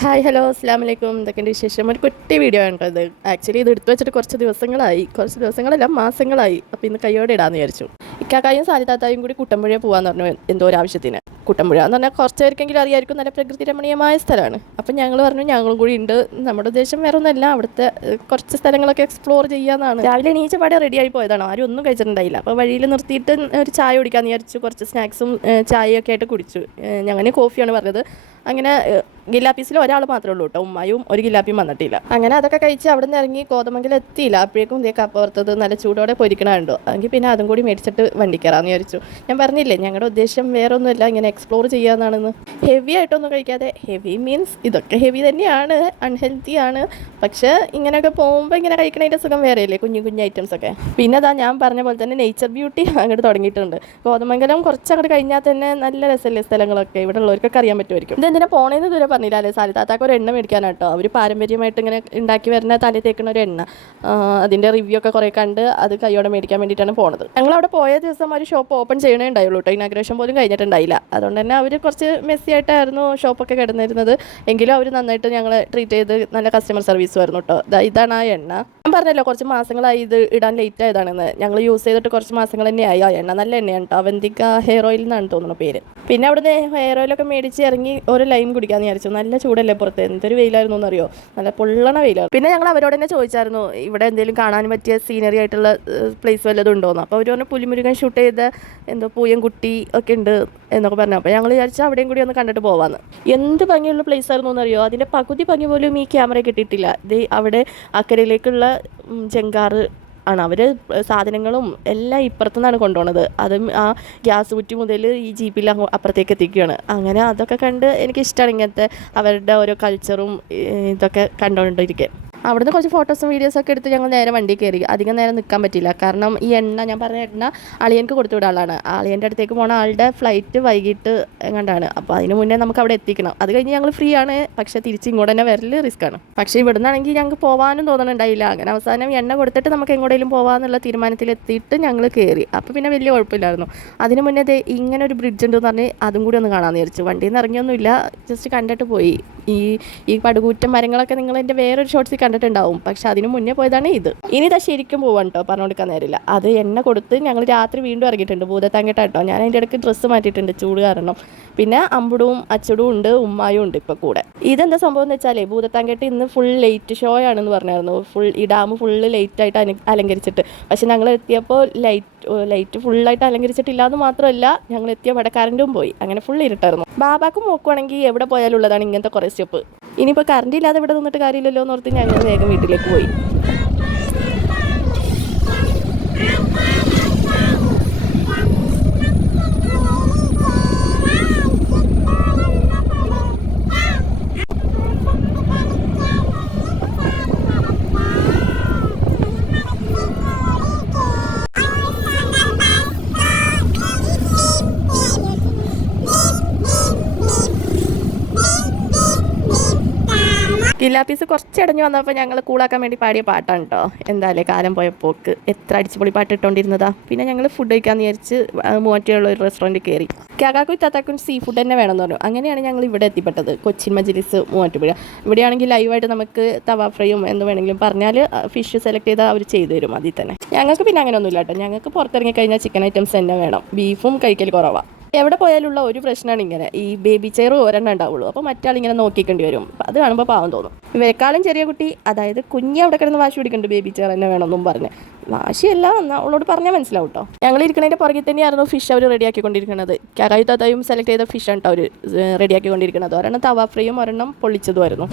Hi hello അസ്സാം വലൈക്കും. എന്തൊക്കെയുണ്ട് വിശേഷം? ഒരു കുട്ടി വീഡിയോ ആണ് ഇത്. ആക്ച്വലി ഇത് എടുത്തു വെച്ചിട്ട് കുറച്ച് ദിവസങ്ങളല്ല മാസങ്ങളായി. അപ്പോൾ ഇന്ന് കയ്യോടെ ഇടാമെന്ന് വിചാരിച്ചു. ഇക്കാക്കായും സാരിതാത്തായും കൂടി കുട്ടമ്പുഴ പോകാമെന്ന് പറഞ്ഞു എന്തോ ഒരു ആവശ്യത്തിന്. കുട്ടമ്പുഴ എന്ന് പറഞ്ഞാൽ കുറച്ച് പേർക്കെങ്കിലും അറിയായിരിക്കും, നല്ല പ്രകൃതി രമണീയമായ സ്ഥലമാണ്. അപ്പം ഞങ്ങൾ പറഞ്ഞു ഞങ്ങളും കൂടി ഉണ്ട്. നമ്മുടെ ഉദ്ദേശം വേറെ ഒന്നുമല്ല, അവിടുത്തെ കുറച്ച് സ്ഥലങ്ങളൊക്കെ എക്സ്പ്ലോർ ചെയ്യാമെന്നാണ്. രാവിലെ എണീച്ച പാടെ റെഡിയായി പോയതാണ്, ആരും ഒന്നും കഴിച്ചിട്ടുണ്ടായില്ല. അപ്പോൾ വഴിയിൽ നിർത്തിയിട്ട് ഒരു ചായ കുടിക്കാമെന്ന് വിചാരിച്ചു. കുറച്ച് സ്നാക്സും ചായയൊക്കെ ആയിട്ട് കുടിച്ചു. ഞങ്ങൾ കോഫിയാണ് പറഞ്ഞത്. അങ്ങനെ ഗിലാപ്പീസിൽ ഒരാൾ മാത്രമേ ഉള്ളൂ കേട്ടോ, ഉമ്മായും ഒരു ഗിലാപ്പിയും വന്നിട്ടില്ല. അങ്ങനെ അതൊക്കെ കഴിച്ച് അവിടെ നിന്ന് ഇറങ്ങി കോതമംഗലം എത്തിയില്ല. അപ്പോഴേക്കും ഇതേ കപ്പ വറുത്തത് നല്ല ചൂടോടെ പൊരിക്കണുണ്ടോ, എങ്കിൽ പിന്നെ അതും കൂടി മേടിച്ചിട്ട് വണ്ടി കയറാമെന്ന് വിചാരിച്ചു. ഞാൻ പറഞ്ഞില്ലേ ഞങ്ങളുടെ ഉദ്ദേശം വേറെ ഒന്നുമില്ല, ഇങ്ങനെ എക്സ്പ്ലോർ ചെയ്യാമെന്നാണെന്ന്. ഹെവി ആയിട്ടൊന്നും കഴിക്കാതെ, ഹെവി മീൻസ് ഇതൊക്കെ ഹെവി തന്നെയാണ്, അൺഹെൽത്തി ആണ്. പക്ഷേ ഇങ്ങനെയൊക്കെ പോകുമ്പോൾ ഇങ്ങനെ കഴിക്കണതിൻ്റെ സുഖം വേറെയല്ലേ, കുഞ്ഞു കുഞ്ഞു ഐറ്റംസ് ഒക്കെ. പിന്നെ അതാ ഞാൻ പറഞ്ഞ പോലെ തന്നെ നേച്ചർ ബ്യൂട്ടി അങ്ങോട്ട് തുടങ്ങിയിട്ടുണ്ട്. കോതമംഗലം കുറച്ച് അങ്ങോട്ട് കഴിഞ്ഞാൽ തന്നെ നല്ല രസമല്ലേ സ്ഥലങ്ങളൊക്കെ, ഇവിടെ ഉള്ളവർക്കൊക്കെ അറിയാൻ പറ്റുമായിരിക്കും. ഇതെന്തിനാ പോണേന്ന് ദൂരെ പറഞ്ഞില്ല അല്ലേ. സാലിത്താത്താക്ക് ഒരു എണ്ണ മേടിക്കാനാട്ടോ, അവർ പാരമ്പര്യമായിട്ട് ഇങ്ങനെ ഉണ്ടാക്കി വരുന്ന തലയിൽ തേക്കുന്ന ഒരു എണ്ണ. അതിൻ്റെ റിവ്യൂ ഒക്കെ കുറേ കണ്ട് അത് കൈയോടെ മേടിക്കാൻ വേണ്ടിയിട്ടാണ് പോണത്. ഞങ്ങൾ അവിടെ പോയ ദിവസം ഒരു ഷോപ്പ് ഓപ്പൺ ചെയ്യണേ ഉണ്ടായുള്ളൂ കേട്ടോ, ഇനാഗ്രേഷൻ പോലും കഴിഞ്ഞിട്ടുണ്ടായില്ല. അതുകൊണ്ട് തന്നെ അവർ കുറച്ച് മെസ്സി ആയിട്ടായിരുന്നു ഷോപ്പൊക്കെ കിടന്നിരുന്നത്. എങ്കിലും അവർ നന്നായിട്ട് ഞങ്ങളെ ട്രീറ്റ് ചെയ്ത് നല്ല കസ്റ്റമർ സർവീസും ആയിരുന്നു കേട്ടോ. ഇതാണ് ആ എണ്ണ. ഞാൻ പറഞ്ഞല്ലോ കുറച്ച് മാസങ്ങളായി ഇത് ഇടാൻ ലേറ്റ് ആയതാണെന്ന്. ഞങ്ങൾ യൂസ് ചെയ്തിട്ട് കുറച്ച് മാസങ്ങൾ തന്നെയായി ആ എണ്ണ. നല്ല എണ്ണയാണ് കേട്ടോ, അവന്തിക ഹെയർ ഓയിൽ എന്നാണ് തോന്നുന്നു പേര്. പിന്നെ അവിടുന്ന് ഹെയർ ഓയിലൊക്കെ മേടിച്ച് ഇറങ്ങി ഒരു ലൈം കുടിക്കാമെന്ന് വിചാരിച്ചു. നല്ല ചൂടല്ലേ പുറത്ത്, എന്തൊരു വെയിലായിരുന്നു എന്നറിയോ, നല്ല പൊള്ളണ വെയിലാണ്. പിന്നെ ഞങ്ങൾ അവരോട് തന്നെ ചോദിച്ചായിരുന്നു ഇവിടെ എന്തെങ്കിലും കാണാൻ പറ്റിയ സീനറി ആയിട്ടുള്ള പ്ലേസ് വല്ലതും ഉണ്ടോയെന്ന്. അപ്പോൾ അവർ പറഞ്ഞു പുലിമുരുകൻ ഷൂട്ട് ചെയ്ത എന്തോ പൂയംകുട്ടി ഒക്കെ ഉണ്ട് എന്നൊക്കെ പറഞ്ഞു. അപ്പോൾ ഞങ്ങൾ വിചാരിച്ചാൽ അവിടെയും കൂടി ഒന്ന് കണ്ടിട്ട് പോകാമെന്ന്. എന്ത് ഭംഗിയുള്ള പ്ലേസ് ആയിരുന്നു എന്നറിയോ, അതിൻ്റെ പകുതി ഭംഗി പോലും ഈ ക്യാമറ കിട്ടിയിട്ടില്ല. ഇത് അവിടെ അക്കരയിലേക്കുള്ള ജങ്കാറ് ആണ്. അവർ സാധനങ്ങളും എല്ലാം ഇപ്പുറത്തുനിന്നാണ് കൊണ്ടുപോകുന്നത്. അതും ആ ഗ്യാസ് കുറ്റി മുതൽ ഈ ജീപ്പിൽ അപ്പുറത്തേക്ക് എത്തിക്കുകയാണ്. അങ്ങനെ അതൊക്കെ കണ്ട് എനിക്കിഷ്ടമാണ് ഇങ്ങനത്തെ അവരുടെ ഓരോ കൾച്ചറും ഇതൊക്കെ കണ്ടുകൊണ്ടിരിക്കുക. അവിടുന്ന് കുറച്ച് ഫോട്ടോസും വീഡിയോസൊക്കെ എടുത്ത് ഞങ്ങൾ നേരെ വണ്ടി കയറി. അധികം നേരം നിൽക്കാൻ പറ്റില്ല, കാരണം ഈ എണ്ണ ഞാൻ പറഞ്ഞ എണ്ണ അളിയൻക്ക് കൊടുത്തു വിടാൻ ആളാണ്. അളിയൻ്റെ അടുത്തേക്ക് പോണ ആളുടെ ഫ്ലൈറ്റ് വൈകിട്ട് എങ്ങാണ്ടാണ്. അപ്പോൾ അതിന് മുന്നേ നമുക്ക് അവിടെ എത്തിക്കണം. അത് കഴിഞ്ഞ് ഞങ്ങൾ ഫ്രീ ആണ്, പക്ഷേ തിരിച്ച് ഇങ്ങോട്ട് തന്നെ വരൽ റിസ്ക് ആണ്. പക്ഷേ ഇവിടെ നിന്നാണെങ്കിൽ ഞങ്ങൾക്ക് പോകാനും തോന്നണുണ്ടായില്ല. അങ്ങനെ അവസാനം എണ്ണ കൊടുത്തിട്ട് നമുക്ക് എങ്ങോട്ടെങ്കിലും പോകാമെന്നുള്ള തീരുമാനത്തിലെത്തിയിട്ട് ഞങ്ങൾ കയറി. അപ്പോൾ പിന്നെ വലിയ കുഴപ്പമില്ലായിരുന്നു. അതിന് മുന്നേ ഇങ്ങനെ ഒരു ബ്രിഡ്ജ് ഉണ്ടെന്ന് പറഞ്ഞ് അതും കൂടി ഒന്ന് കാണാമെന്ന് വിചാരിച്ചു. വണ്ടിയിൽ നിന്ന് ഇറങ്ങിയൊന്നുമില്ല, ജസ്റ്റ് കണ്ടിട്ട് പോയി. ഈ പടുകൂറ്റം മരങ്ങളൊക്കെ നിങ്ങൾ എൻ്റെ വേറൊരു ഷോർട്സിൽ കണ്ടിട്ടുണ്ടാവും, പക്ഷെ അതിന് മുന്നേ പോയതാണ് ഇത്. ഇനി ഇതാ ശരിക്കും പോവാൻ കേട്ടോ, പറഞ്ഞു കൊടുക്കാൻ നേരില്ല. അത് എണ്ണ കൊടുത്ത് ഞങ്ങൾ രാത്രി വീണ്ടും ഇറങ്ങിയിട്ടുണ്ട് ഭൂതത്താങ്കേട്ട കേട്ടോ. ഞാൻ അതിൻ്റെ ഇടയ്ക്ക് ഡ്രസ്സ് മാറ്റിയിട്ടുണ്ട് ചൂട് കാരണം. പിന്നെ അമ്പുടും അച്ചടും ഉണ്ട്, ഉമ്മായും ഉണ്ട് ഇപ്പോൾ കൂടെ. ഇതെന്താ സംഭവം എന്ന് വെച്ചാലേ, ഭൂതത്താങ്കേട്ട് ഇന്ന് ഫുൾ ലൈറ്റ് ഷോ ആണെന്ന് പറഞ്ഞായിരുന്നു. ഈ ഡാം ഫുള്ള് ലൈറ്റായിട്ട് അലങ്കരിച്ചിട്ട്. പക്ഷെ ഞങ്ങൾ എത്തിയപ്പോൾ ലൈറ്റ് ഫുള്ളായിട്ട് അലങ്കരിച്ചിട്ടില്ല എന്ന് മാത്രമല്ല, ഞങ്ങൾ എത്തിയ അവിടെ കറണ്ടും പോയി. അങ്ങനെ ഫുൾ ഇരുട്ടായിരുന്നു. ബാബാക്കും നോക്കുവാണെങ്കിൽ എവിടെ പോയാലും ഉള്ളതാണ് ഇങ്ങനത്തെ കുറേ സ്റ്റെപ്പ്. ഇനിയിപ്പോൾ കറണ്ട് ഇല്ലാതെ ഇവിടെ നിന്നിട്ട് കാര്യമില്ലല്ലോ എന്ന് ഓർത്ത് ഞങ്ങൾ വേഗം വീട്ടിലേക്ക് പോയി. ഗിലാപ്പീസ് കുറച്ച് ഇടഞ്ഞു വന്നപ്പോൾ ഞങ്ങൾ കൂളാക്കാൻ വേണ്ടി പാടിയ പാട്ടാണ് കേട്ടോ. എന്തായാലും കാലം പോയ പോക്ക്, എത്ര അടിച്ചുപൊളി പാട്ട് ഇട്ടുകൊണ്ടിരുന്നതാ. പിന്നെ ഞങ്ങൾ ഫുഡ് കഴിക്കാമെന്ന് വിചാരിച്ച് മൂവാറ്റുള്ള ഒരു റെസ്റ്റോറൻറ്റിൽ കയറി. കാക്കാക്കും ഇത്താത്താക്കും സീ ഫുഡ് തന്നെ വേണമെന്ന് പറഞ്ഞു. അങ്ങനെയാണ് ഞങ്ങൾ ഇവിടെ എത്തിപ്പെട്ടത്, കൊച്ചിൻ മജ്ലിസ് മൂവാറ്റുപുഴ. ഇവിടെയാണെങ്കിൽ ലൈവായിട്ട് നമുക്ക് തവ ഫ്രൈയും എന്ന് വേണമെങ്കിലും പറഞ്ഞാൽ ഫിഷ് സെലക്ട് ചെയ്താൽ അവർ ചെയ്തു തരും അതിൽ തന്നെ. ഞങ്ങൾക്ക് പിന്നെ അങ്ങനെയൊന്നുമില്ല കേട്ടോ, ഞങ്ങൾക്ക് പുറത്തിറങ്ങി കഴിഞ്ഞാൽ ചിക്കൻ ഐറ്റംസ് തന്നെ വേണം. ബീഫും കഴിക്കൽ കുറവാണ്. എവിടെ പോയാലുള്ള ഒരു പ്രശ്നമാണ് ഇങ്ങനെ, ഈ ബേബി ചെയർ ഒരെണ്ണം ഉണ്ടാവുള്ളൂ. അപ്പോൾ മറ്റാളിങ്ങനെ നോക്കിക്കേണ്ടി വരും. അത് കാണുമ്പോൾ പാവം തോന്നും. ഇവരെക്കാളും ചെറിയ കുട്ടി, അതായത് കുഞ്ഞ് അവിടെ കിടന്ന് വാശി പിടിക്കുന്നുണ്ട് ബേബി ചെയർ തന്നെ വേണമെന്നും പറഞ്ഞ്. വാശിയല്ല, എന്നാൽ അവളോട് പറഞ്ഞാൽ മനസ്സിലാവും കേട്ടോ. ഞങ്ങൾ ഇരിക്കുന്നതിൻ്റെ പുറകിൽ തന്നെയായിരുന്നു ഫിഷ് അവർ റെഡിയാക്കിക്കൊണ്ടിരിക്കുന്നത്. കാക്കായും താത്തായും സെലക്ട് ചെയ്ത ഫിഷാണ് കേട്ടോ അവർ റെഡിയാക്കിക്കൊണ്ടിരിക്കുന്നത്. ഒരെണ്ണം തവ ഫ്രൈയും ഒരെണ്ണം പൊള്ളിച്ചതുമായിരുന്നു.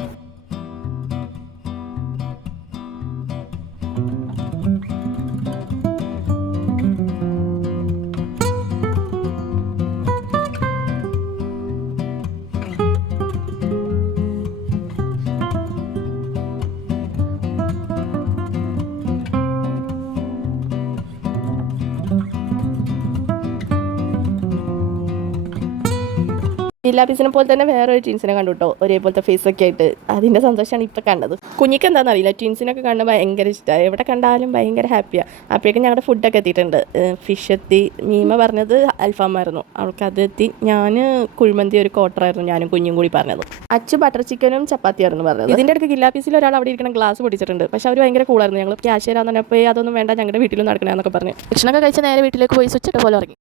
ജില്ലാപ്പീസിനെ പോലെ തന്നെ വേറൊരു ട്വിൻസിനെ കണ്ടു കേട്ടോ, ഒരേപോലത്തെ ഫേസൊക്കെ ആയിട്ട്. അതിൻ്റെ സന്തോഷമാണ് ഇപ്പോൾ കണ്ടത്. കുഞ്ഞിക്ക് എന്താണെന്ന് അറിയില്ല, ട്വിൻസിനൊക്കെ കണ്ട് ഭയങ്കര ഇഷ്ടമായി. എവിടെ കണ്ടാലും ഭയങ്കര ഹാപ്പിയാണ്. അപ്പോഴേക്കും ഞങ്ങളുടെ ഫുഡൊക്കെ എത്തിയിട്ടുണ്ട്. ഫിഷ് എത്തി. മീമ പറഞ്ഞത് അൽഫാമായിരുന്നു, അവൾക്ക് അത് എത്തി. ഞാൻ കുഴിമന്തി ഒരു ക്വാർട്ടറായിരുന്നു ഞാനും കുഞ്ഞും കൂടി പറഞ്ഞത്. അച്ചു ബട്ടർ ചിക്കനും ചപ്പാത്തിയായിരുന്നു പറഞ്ഞത്. ഇതിൻ്റെ ഇടയ്ക്ക് ജില്ലാപ്പീസിൽ ഒരാൾ അവിടെ ഇരിക്കണം ഗ്ലാസ് പൊടിച്ചിട്ടുണ്ട്. പക്ഷേ അവർ ഭയങ്കര കൂളായിരുന്നു. ഞങ്ങൾ ക്യാഷ് തരാമെന്ന് പറഞ്ഞപ്പോൾ അതൊന്നും വേണ്ട, ഞങ്ങളുടെ വീട്ടിലും നടക്കണമെന്നൊക്കെ പറഞ്ഞു. ഭക്ഷണമൊക്കെ കഴിച്ച് നേരെ വീട്ടിലേക്ക് പോയി സ്വിച്ചിട്ട് പോലെ ഇറങ്ങി.